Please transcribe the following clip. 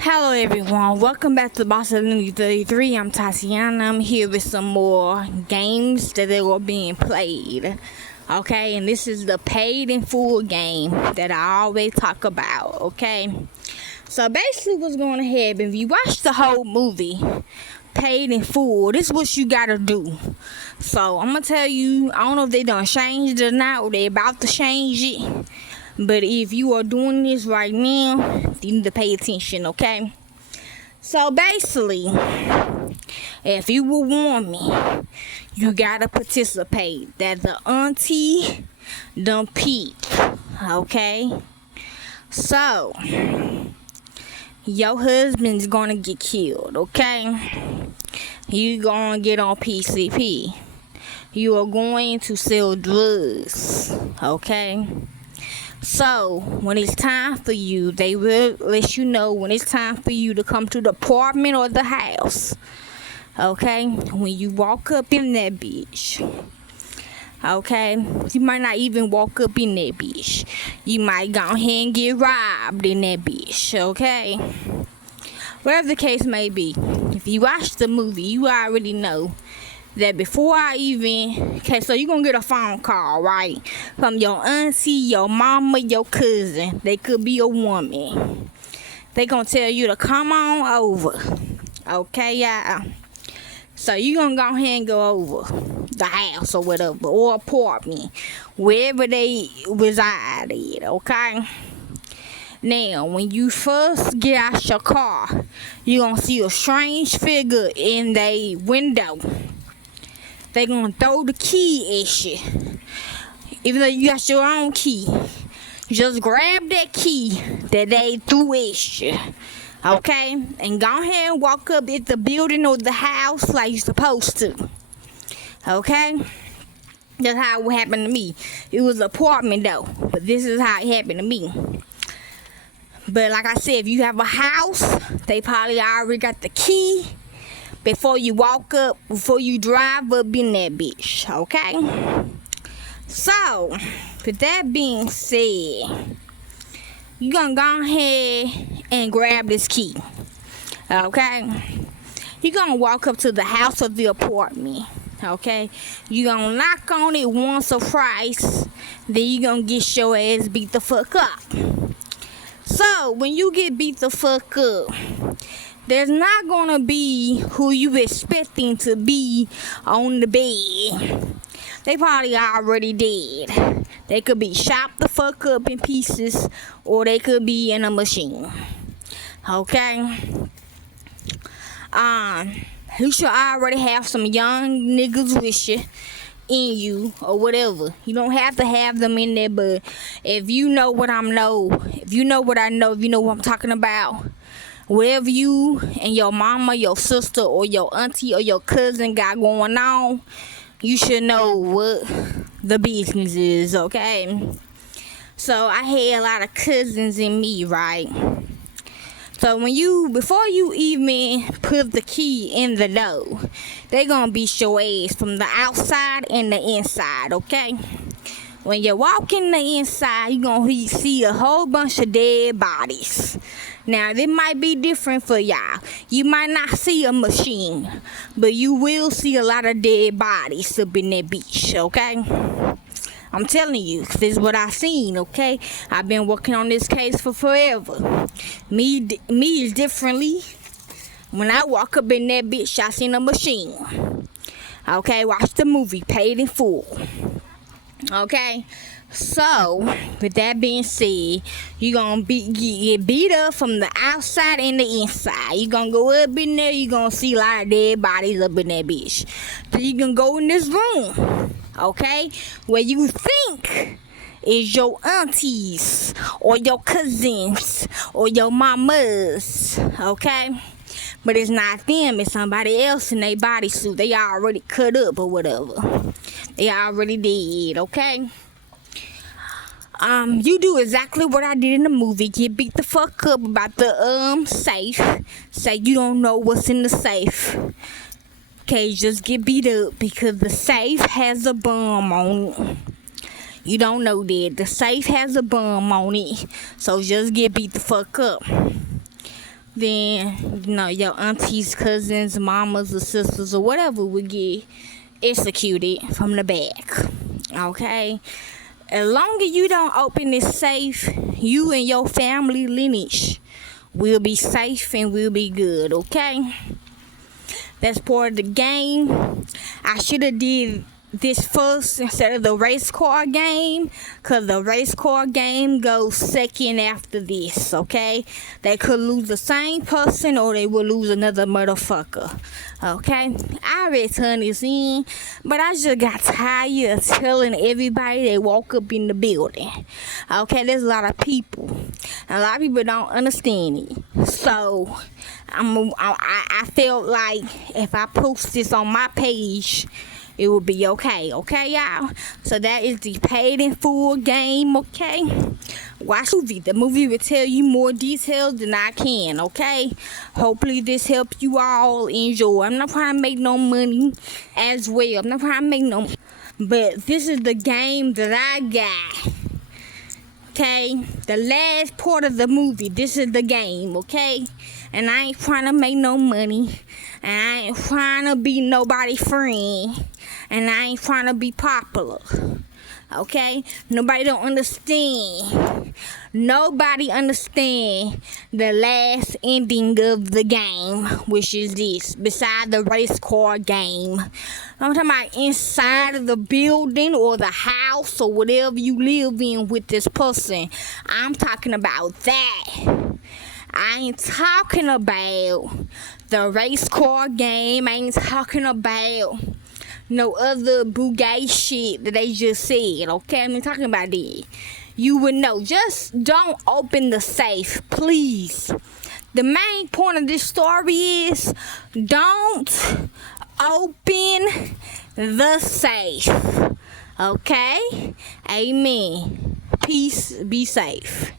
Hello everyone, welcome back to Boss of 33. I'm Tatiana. I'm here with some more games that are being played. Okay, and this is the paid in full game that I always talk about. Okay, so basically what's going to happen, if you watch the whole movie paid in full, this is what you gotta do. So I'm gonna tell you, I don't know if they done changed it or not, or they about to change it, but if you are doing this right now, you need to pay attention. Okay, so basically, if you will want me, you gotta participate. That the auntie done peep. Okay, so your husband's gonna get killed. Okay, you gonna get on PCP. You are going to sell drugs. Okay, so when it's time for you, they will let you know when it's time for you to come to the apartment or the house. Okay, when you walk up in that bitch, okay, you might not even walk up in that bitch. You might go ahead and get robbed in that bitch. Okay, whatever the case may be. If you watch the movie, you already know that before I even, okay, so you're gonna get a phone call, right, from your auntie, your mama, your cousin. They could be a woman. They gonna tell you to come on over. Okay, y'all. So you gonna go ahead and go over the house or whatever, or apartment, wherever they reside at. Okay, now when you first get out your car, you gonna see a strange figure in the window. They gonna throw the key at you. Even though you got your own key, just grab that key that they threw at you. Okay? And go ahead and walk up at the building or the house like you're supposed to. Okay? That's how it happened to me. It was an apartment though, but this is how it happened to me. But like I said, if you have a house, they probably already got the key. Before you walk up, before you drive up in that bitch, okay? So, with that being said, you're gonna go ahead and grab this key, okay? You're gonna walk up to the house of the apartment, okay? You're gonna knock on it once or twice, then you're gonna get your ass beat the fuck up. So, when you get beat the fuck up, there's not gonna be who you expecting to be on the bed. They probably already dead. They could be chopped the fuck up in pieces, or they could be in a machine. Okay? You should already have some young niggas with you, in you, or whatever. You don't have to have them in there, but if you know what I know, if you know what I'm talking about, whatever you and your mama, your sister, or your auntie, or your cousin got going on, you should know what the business is, okay? So I had a lot of cousins in me, right? So before you even put the key in the door, they gonna beat your ass from the outside and the inside, okay? When you walk in the inside, you gonna see a whole bunch of dead bodies. Now, this might be different for y'all. You might not see a machine, but you will see a lot of dead bodies up in that beach, okay? I'm telling you, this is what I've seen, okay? I've been working on this case for forever. Me is differently. When I walk up in that bitch, I seen a machine. Okay, watch the movie, paid in full. Okay, so with that being said, you're gonna get beat up from the outside and the inside. You're gonna go up in there, you're gonna see a lot of dead bodies up in that bitch. So you can go in this room, okay, where you think is your aunties or your cousins or your mamas, okay? But it's not them, it's somebody else in their bodysuit. They already cut up or whatever. They already dead, okay? You do exactly what I did in the movie. Get beat the fuck up about the safe. Say you don't know what's in the safe. Okay, just get beat up because the safe has a bomb on it. You don't know that. The safe has a bomb on it. So just get beat the fuck up. then your aunties, cousins, mamas, or sisters, or whatever would get executed from the back. Okay, as long as you don't open this safe, you and your family lineage will be safe and will be good. Okay, that's part of the game. I should have did this first instead of the race car game, because the race car game goes second after this. Okay, they could lose the same person or they will lose another motherfucker. Okay, I already turned this in, but I just got tired of telling everybody they walk up in the building. Okay, there's a lot of people, and a lot of people don't understand it. So I felt like if I post this on my page, it will be okay, y'all? So that is the paid in full game, okay? Watch the movie. The movie will tell you more details than I can, okay? Hopefully this helps you all enjoy. I'm not trying to make no money as well. I'm not trying to make no money. But this is the game that I got. Okay? The last part of the movie, this is the game, okay? And I ain't trying to make no money. And I ain't trying to be nobody's friend. And I ain't trying to be popular. Okay? Nobody don't understand. Nobody understand the last ending of the game, which is this, beside the race car game. I'm talking about inside of the building or the house or whatever you live in with this person. I'm talking about that. I ain't talking about the race car game. I ain't talking about no other bougie shit that they just said, okay? I'm talking about that. You would know. Just don't open the safe, please. The main point of this story is don't open the safe, okay? Amen. Peace. Be safe.